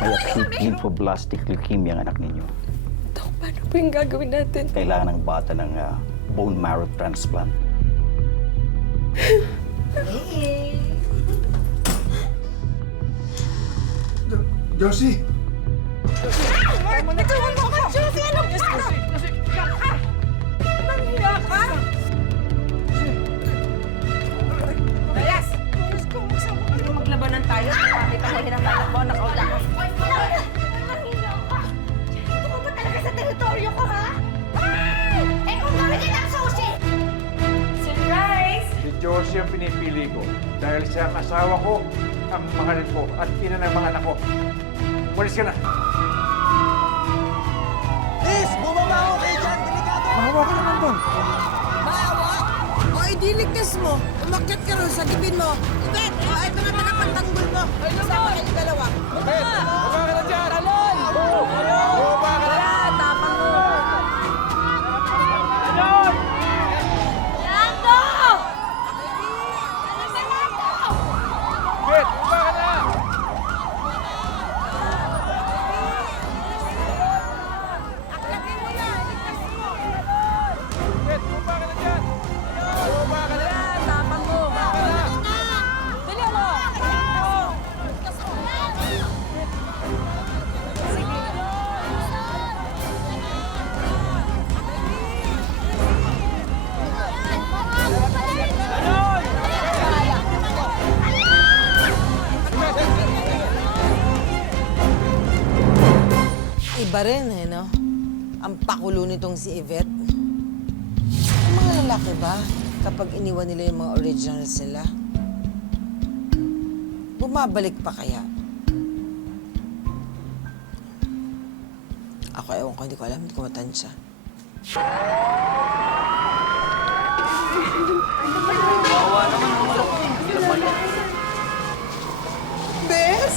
May acute lymphoblastic leukemia ang anak ninyo. Dok, paano po yung gagawin natin? Kailangan ng bata ng bone marrow transplant. Josie! Nagawin mo ka! Josie, ano ba? Nangiya ka? Layas! Kung maglabanan tayo, pakita mo hinatatak mo, nakauda ka. Nangiya ka! Ito ka ba talaga sa teritoryo ko, ha? Eh, kung kami kitang susi! Surprise! Si Josie ang pinipili ko dahil siya ang asawa ko, ang mahal ko at ina ng mga anak ko. Walis ka na! Please, bumaba ako kayo dyan. Delikado. Mahawa ka naman doon. Maawa? O, idiligtas mo. Umakyat ka ron sa gibin mo. Ibet, o, ito na tagapagtanggol mo. Sama kayong dalawa. Ben, baba ka na dyan! Talon! Baba ka na! Wala, tapang mo! Lando! Ben, baba ka na! Ben, baba ka na dyan! Baba ka na! Wala, tapang mo! Dali mo! Iba rin, eh, no? Ang pakulo nitong si Yvette. Ang mga lalaki ba, kapag iniwan nila yung mga originals nila, bumabalik pa kaya? Ako, ewan ko, hindi ko alam, hindi ko matansya. Bes?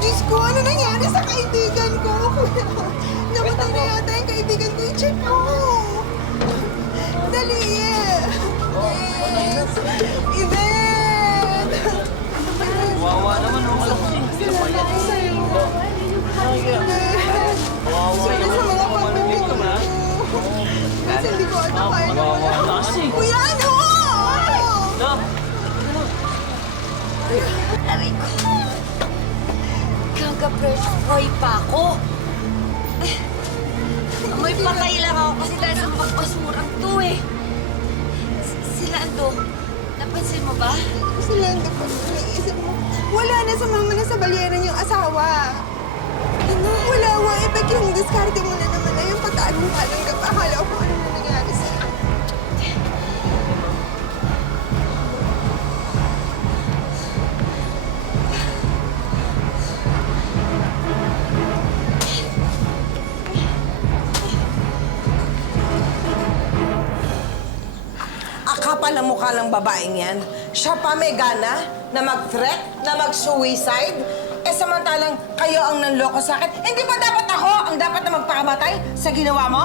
Diyos ko, ano nangyari sa kaibigan ko? Namatay na yata yung kaibigan ko. I-check mo. Dali eh. Bes! Yvette! Wawa naman, malaki. Salamat sa'yo. Sorry sa mga pagpipig ko. Kasi hindi ko ano kaya na wala. Kuya, ano? Aray ko. Kaka-fresh boy pa ako. May patay lang ako kasi dahil sa pagpasurang to eh. Sila Ando, napansin mo ba? Sila ang dapat naisip mo. Wala na sa mama na sa balyeran yung asawa. Ano? Wala, Ebek, yung diskarte mo na naman na yung pagkaanuhan ng kapakala ko ano na nangyari sa'yo. Akapal ang mukha ng babaeng yan. Siya pa may gana na mag-threat, na mag-suicide. Eh samantalang kayo ang nanloko sa akin. Hindi ba dapat ako ang dapat na magpakamatay sa ginawa mo?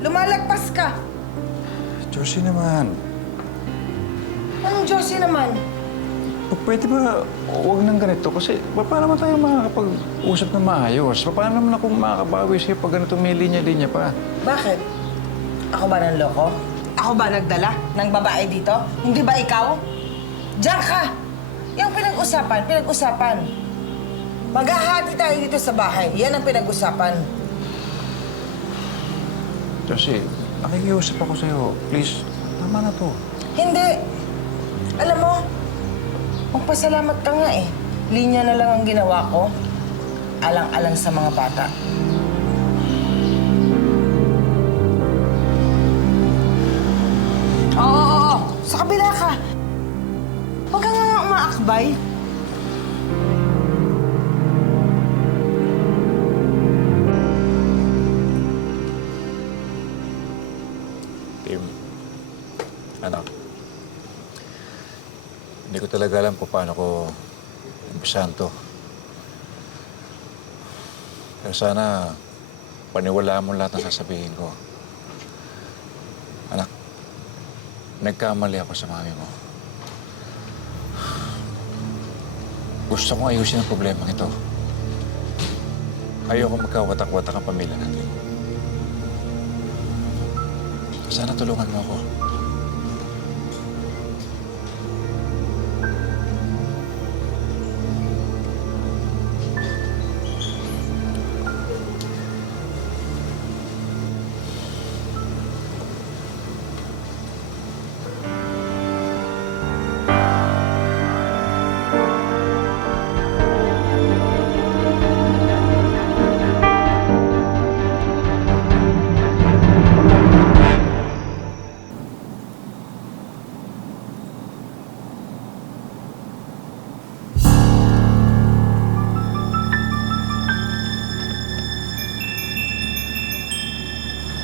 Lumalagpas ka. Josie naman. Anong Josie naman? Pwede ba huwag nang ganito? Kasi paano naman tayo makakapag-usap na maayos? Paano naman ako makakabawi sa'yo pag ganito may linya-linya pa? Bakit? Ako ba nanloko? Ako ba nagdala ng babae dito? Hindi ba ikaw? Diyan ka! Yung pinag-usapan. Maghahati tayo dito sa bahay. Yan ang pinag-usapan. Josie, nakikiusap ako sa'yo. Please, tama na to. Hindi. Alam mo, magpasalamat ka nga eh. Linya na lang ang ginawa ko. Alang-alang sa mga bata. Oo. Sa kabila ka. Huwag ka nga umaakbay. Tim, anak, hindi ko talaga alam kung paano ko umpisahan to. Pero sana paniwalaan mo lahat ng sasabihin ko. Anak, nagkamali ako sa mami mo. Gusto kong ayusin ang problema ito. Ayoko magkawatak-watak ang pamilya natin. Sana tulungan mo ako.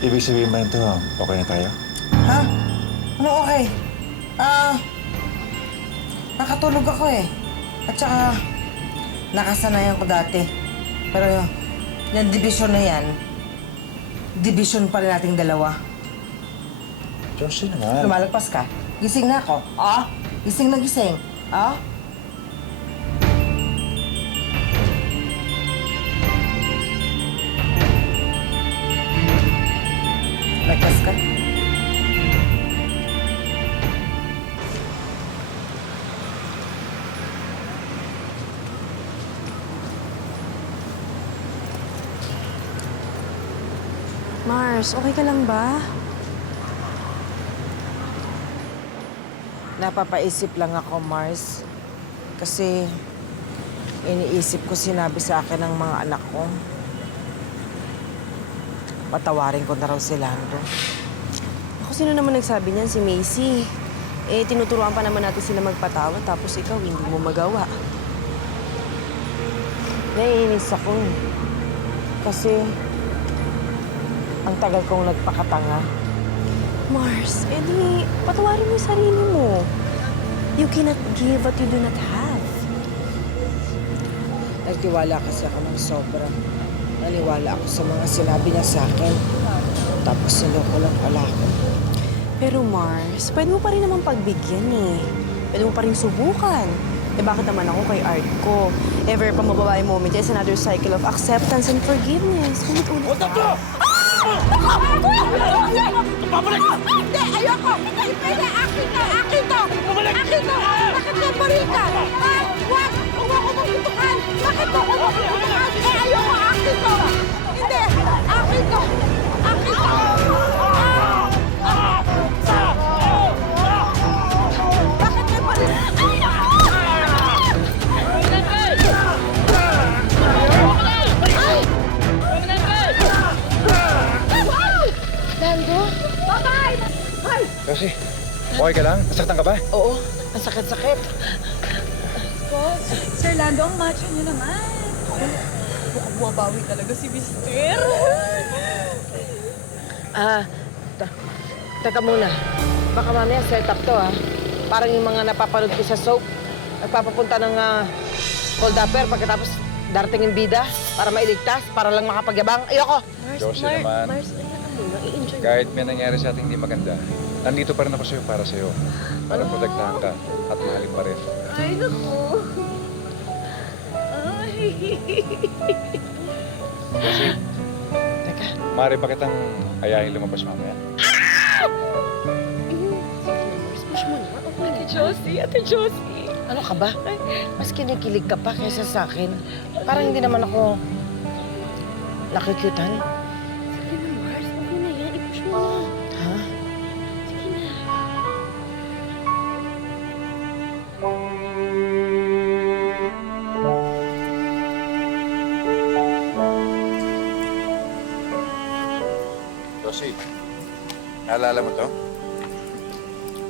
Ibig sabihin ba nito, okay na tayo? Ha? Ano okay? Nakatulog ako eh. At saka, nakasanayan ko dati. Pero yung division na yan, division pa rin nating dalawa. Josie naman. Lumalagpas ka. Gising na ako. Ah? Gising na gising. Ah? Lagpas ka. Mars, okay ka lang ba? Napapaisip lang ako, Mars. Kasi iniisip ko sinabi sa akin ng mga anak ko. Patawarin ko na raw si Lando. Ako, sino naman nagsabi niyan? Si Macy. Eh, tinuturuan pa naman natin sila magpatawad, tapos ikaw hindi mo magawa. Naiinis ako eh. Kasi ang tagal kong nagpakatanga. Mars, edi, patawarin mo yung sarili mo. You cannot give what you do not have. Nagtiwala kasi ako ng sobra. Naniwala ako sa mga sinabi niya sa akin. Tapos niloko lang pala ako. Pero Mars, pwede mo pa rin naman pagbigyan eh. Pwede mo pa rin subukan. Eh bakit naman ako kay Art ko? Ever pa mababae moment, it's another cycle of acceptance and forgiveness. Ulit-ulit ka. Hindi! Ayoko! Hindi! Pwede! Akin ka! Akin to! Akin to! Bakit ka baril ka? Ah! Wag! Huwag mo ako magtutukan! Bakit mo ako magtutukan? Eh, ayoko! Akin to! Hindi! Akin to! Akin to! Bakit ka baril? Lando? Bye-bye! Ay! Josie, okay ka lang? Nasaktan ka ba? Oo, ang sakit-sakit. Sir Lando, ang macho niyo naman. Mukhang bumabawi talaga si Mister. Teka muna. Baka mamaya set up to, ha? Parang yung mga napapanood ko sa soap. Nagpapapunta ng hold-upper pagkatapos darating yung bida para mailigtas, para lang makapagyabang. Ayoko! Josie naman. Mars, i-enjoy. Kahit may nangyari sa ating hindi maganda, nandito pa rin ako sa'yo para sa'yo. Para protektahan ka at mahalin pa rin. Ay, naku. Ay. Josie, Teka, maaari ba kitang ayahin lumabas mamaya? Push mo na. Ate Josie, Ate Josie. ano ka ba? Mas kinikilig ka pa kaysa sa akin. Parang hindi naman ako nakikyutan. Sige na, Mars. Okay na yan. I-push mo na. Ha? Sige na. Josie, naalala mo to?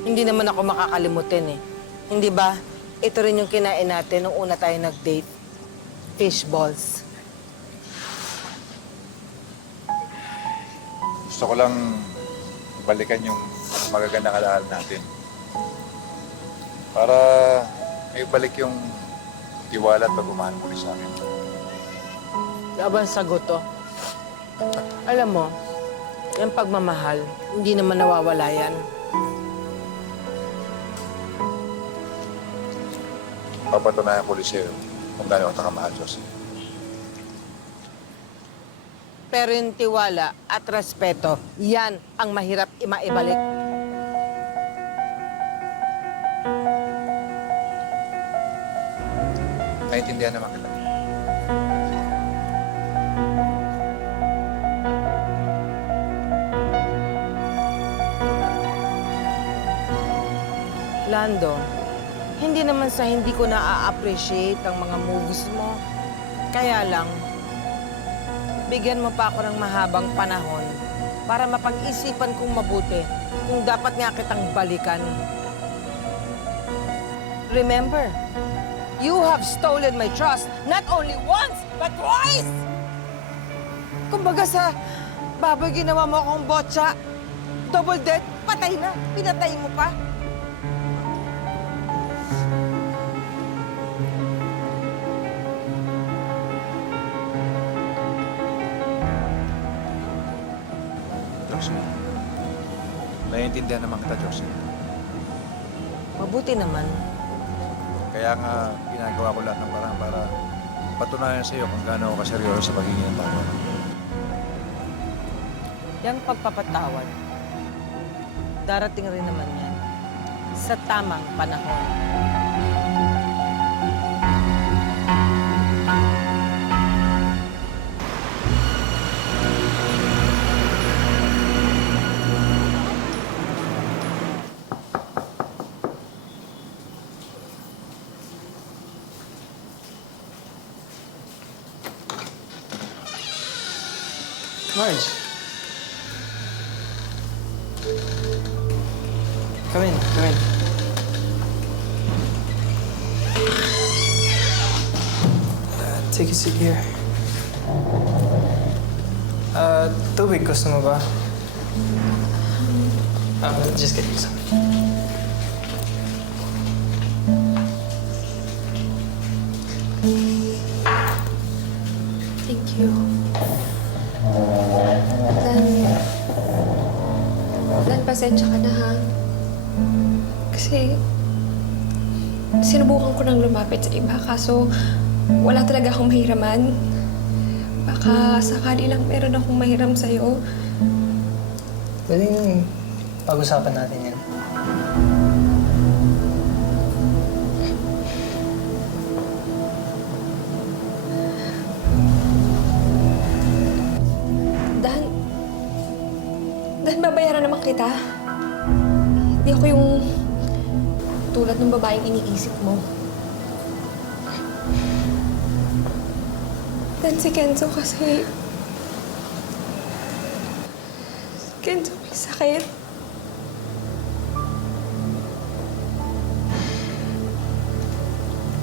Hindi naman ako makakalimutin eh. Hindi ba? Ito rin yung kinain natin nung una tayo nag-date. Fish balls. Gusto ko lang balikan yung magagandang alaala natin. Para may balik yung tiwala at pagmamahal mo rin sa akin. Laban sagot to. Alam mo, yung pagmamahal, hindi naman nawawala yan. Papatunayan ko ulit sa'yo kung gaano kita kamahal, Josie. Pero yung tiwala at respeto, yan ang mahirap imaibalik. Naintindihan naman kita. Lando, hindi naman sa hindi ko na-appreciate ang mga moves mo. Kaya lang, bigyan mo pa ako ng mahabang panahon para mapag-isipan kong mabuti kung dapat nga kitang balikan. Remember, you have stolen my trust not only once, but twice! Kumbaga sa baboy ginawa mo akong botsa, double dead, patay na, pinatay mo pa. Josie. Naiintindihan naman kita, Josie. Mabuti naman. Kaya nga, ginagawa ko lahat ng parang para patunayan sa iyo kung gaano ako kaseryoso sa pagiging ng tama. Yang pagpapatawad, darating rin naman yan sa tamang panahon. Marge. Come in, come in. Take a seat here. Tubig, gusto mo ba? Just get you some. Thank you. Dan, pasensya ka na ha. Kasi, sinubukan ko nang lumapit sa iba, kaso wala talaga akong mahiraman. Baka sakali lang meron akong mahiram sa'yo. Pwedeng pag-usapan natin yan. Dan, babayaran naman kita. Hindi ako yung tulad ng babaeng iniisip mo. Dan, si Kenzo kasi... Si Kenzo may sakit.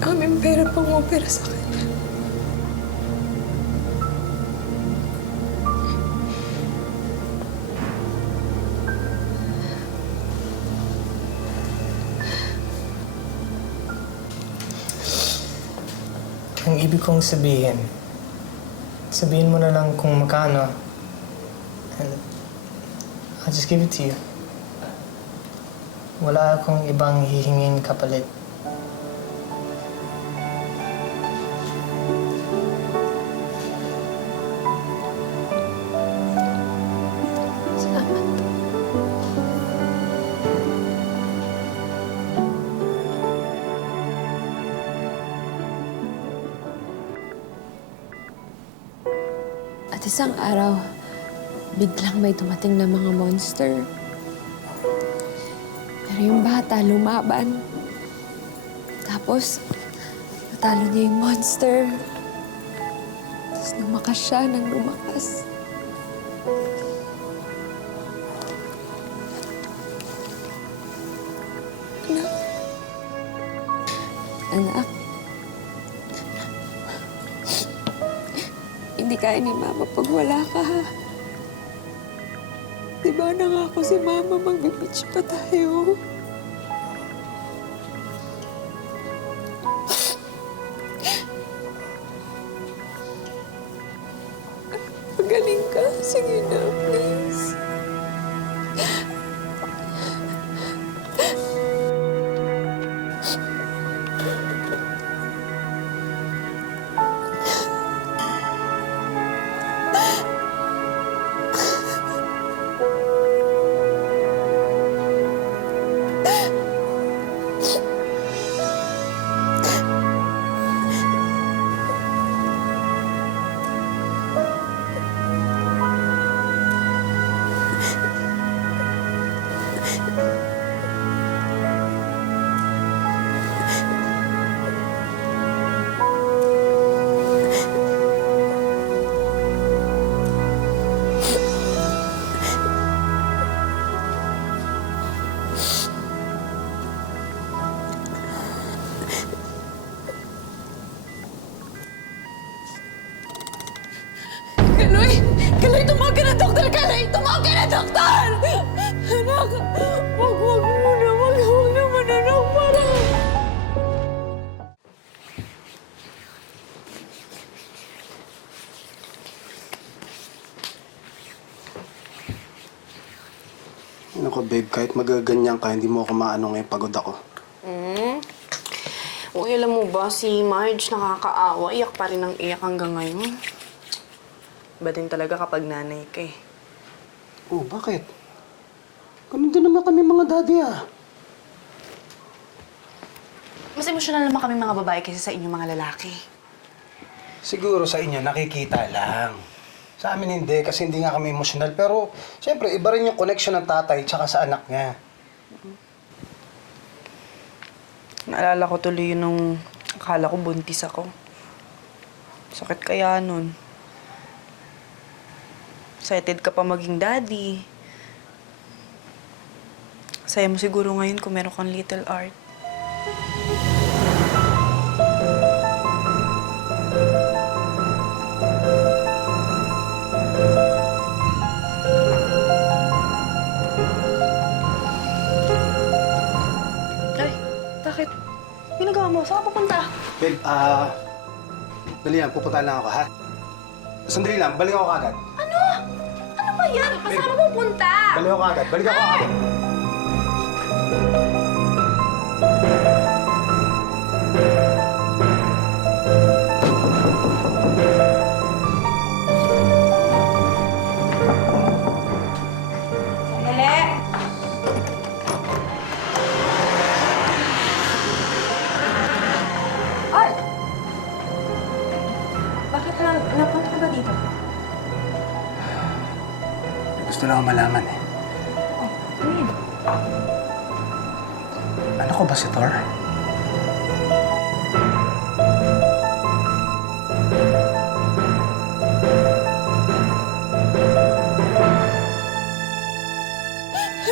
Aming pera pang opera sa kanya. Ang ibig kong sabihin mo na lang kung magkano. And I'll just give it to you. Wala akong ibang hihingin kapalit. Salamat. At isang araw, biglang may dumating na mga monster. Pero yung bata lumaban. Tapos, natalo niya yung monster. Tapos lumakas siya nang lumakas. Anak. Hindi kaya ni Mama pag wala ka, ha? Di ba nangako si Mama magbe-beach pa tayo? Magaling ka. Sige na, please. Naku, babe, kahit magaganyan ka, hindi mo ako maano ngayon, pagod ako. Uy, alam mo ba, si Marge nakakaawa. Iyak pa rin ang iyak hanggang ngayon. Iba din talaga kapag nanay ka eh. Oh, bakit? Ganun din naman kami mga daddy, ah. Mas emosyonal naman kami mga babae kaysa sa inyo mga lalaki. Siguro sa inyo, nakikita lang. Sa amin hindi, kasi hindi nga kami emosyonal. Pero, siyempre, iba rin yung connection ng tatay tsaka sa anak niya. Naalala ko tuloy yun nung akala ko buntis ako. Sakit kaya nun. Excited ka pa maging daddy. Saya mo siguro ngayon kung meron kang little Art. Ay, bakit? Ginagawa mo? Saan ka pupunta? Babe, dali lang, pupunta lang ako, ha? Sandali lang, balik ako kagad. Ano? Ano ba yan? Saan mo pupunta? Balik ako kagad, balik ako kagad. Sandali! Art! Bakit napunta ka ba dito? Gusto lang ako malaman, eh. Ano yun? Ano ko ba si Thor?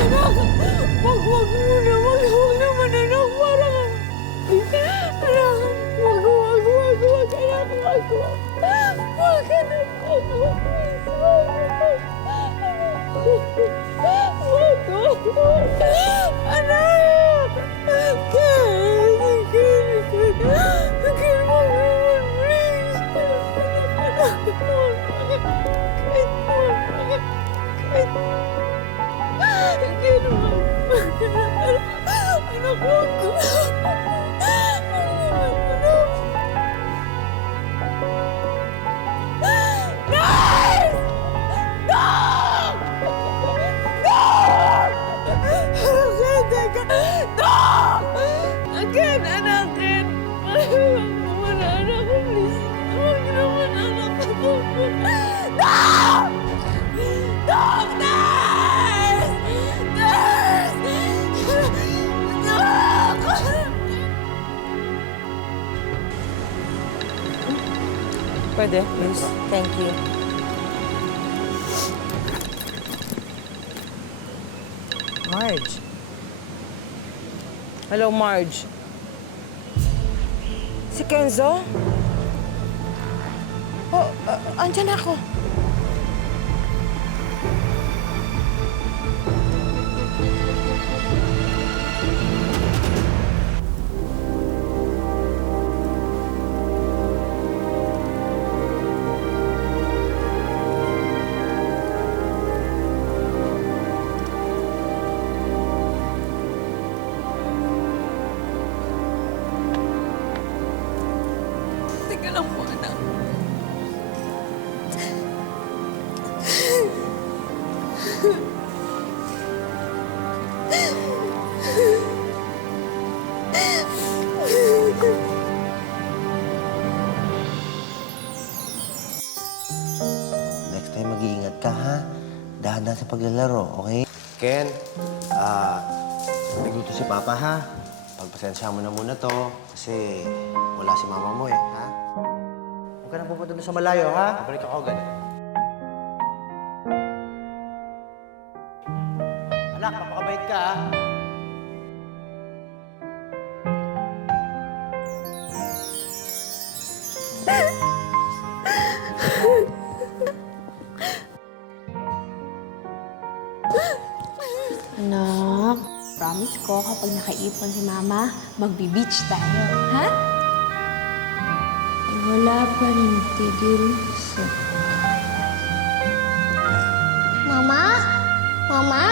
Anak! Wag muna! Wag naman, anak! Parang... Anak! Wag! Anak! Wag! Wag, anak! Wag! Anak! Again, anakin! Huwag naman, anak ko, please. Huwag naman, anak ko. No! Dog! Nurse! Nurse! Dog! Pwede, please. Thank you. Marge. Hello, Marge. Si Kenzo? Oh, andyan ako. Teka lang po, anak. Next time mag-iingat ka, ha? Dahan-dahan sa paglalaro, okay? Ken, nagluto si Papa, ha? Pagpasensya mo na muna to kasi wala si Mama mo, ha? Huwag ka nang pupunta doon sa malayo, ha? Babalik ako agad. Anak, papakabait ka, ha? Anak, promise ko kapag nakaipon si Mama, magbi-beach tayo, ha? Ay, wala pa rin tigil sa... Mama? Mama?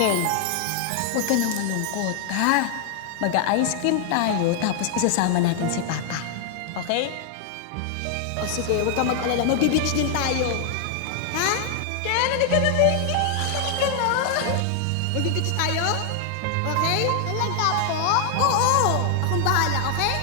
Okay. Huwag ka nang malungkot, ha? Mag-ice cream tayo, tapos isasama natin si Papa. Okay? O sige, huwag ka mag-alala. Magbe-beach din tayo. Ha? Ken, halika na, baby! Halika na! Magbe-beach tayo? Okay? Talaga po? Oo! Akong bahala, okay?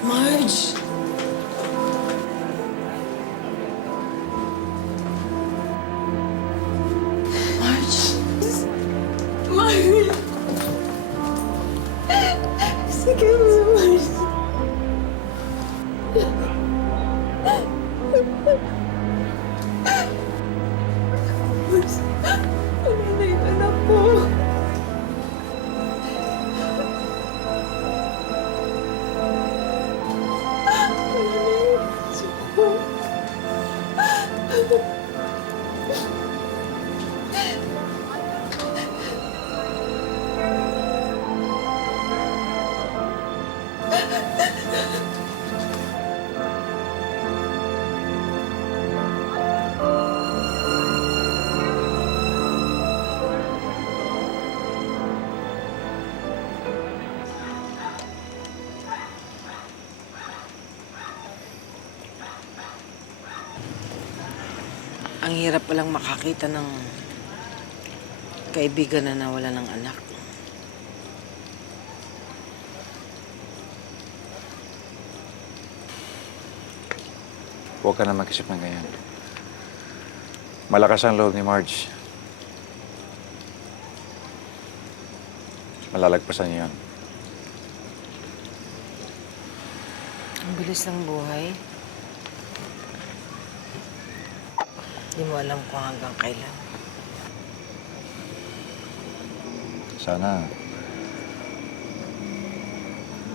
Marge! Marge! Marge! Sige mo, Marge. Marge, ano na yung anak ko? Ang hirap palang makakita ng kaibigan na nawala ng anak. Huwag ka na mag-isip ng ganyan. Malakas ang loob ni Marge. Malalagpasan niyo yan. Ang bilis ng buhay. Hindi mo alam kung hanggang kailan. Sana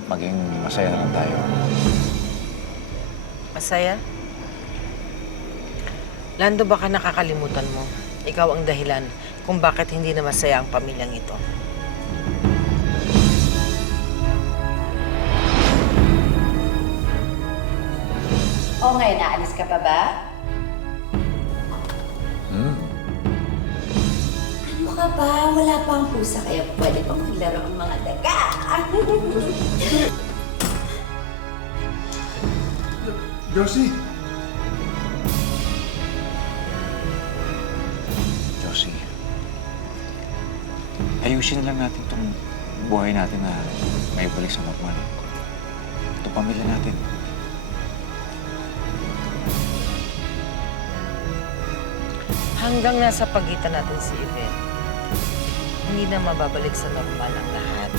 maging masaya naman tayo. Masaya? Lando, baka nakakalimutan mo. Ikaw ang dahilan kung bakit hindi na masaya ang pamilyang ito. O ngayon, naalis ka pa ba? Ano ka ba? Wala pa ang pusa, kaya pwede pang maglaro ang mga daga. Josie! Josie, ayusin lang natin tong buhay natin na may balik sa normal. Ito pamilya natin. Hanggang nasa pagitan natin si Yvette, hindi na mababalik sa normal ang lahat.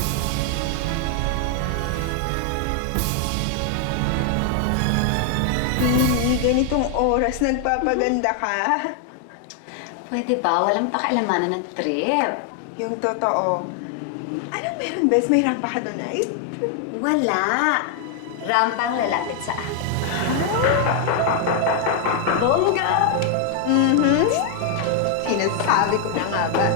Ganitong oras nagpapaganda ka? Pwede ba? Walang pakialamanan ng trip. Yung totoo. Anong meron, Bes? May rampa ka doon, ay? Wala. Rampang lalapit sa akin. Bongga! Sinasabi ko na nga ba?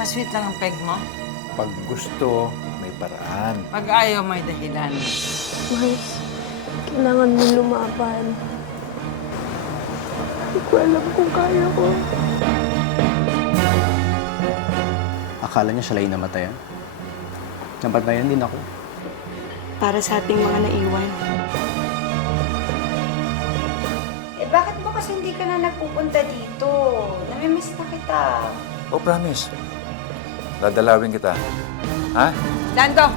Pasweet lang ang peg mo. Pag gusto, may paraan. Pag ayaw, may dahilan. Mars, kailangan mo lumaban. Hindi ko alam kung kaya ko. Akala niya siya lang namatayan? Napatayan din ako. Para sa ating mga naiwan. Eh, bakit mo kasi hindi ka na nagpupunta dito? Namimiss na kita. Oh, promise. Dadalawin kita. Ha? Lando!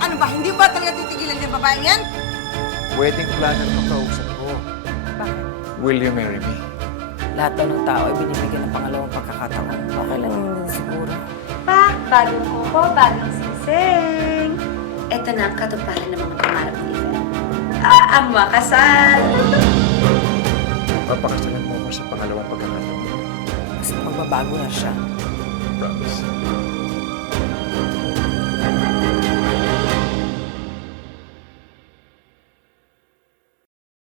Ano ba? Hindi ba talaga titigilan yung babaeng yan? Wedding planner ng kausap ko. Bakit? Will you marry me? Lahat daw ng tao ay binibigyan ng pangalawang pagkakataon. Okay lang yun din siguro. Pak, bagong kuko, bagong singsing. Ito na ang katuparan ng mga pangarap ni Ivan. Ang makasal! Papakasalan mo ako sa pangalawang pagkakataon. Kasi magbabago na siya. Promise.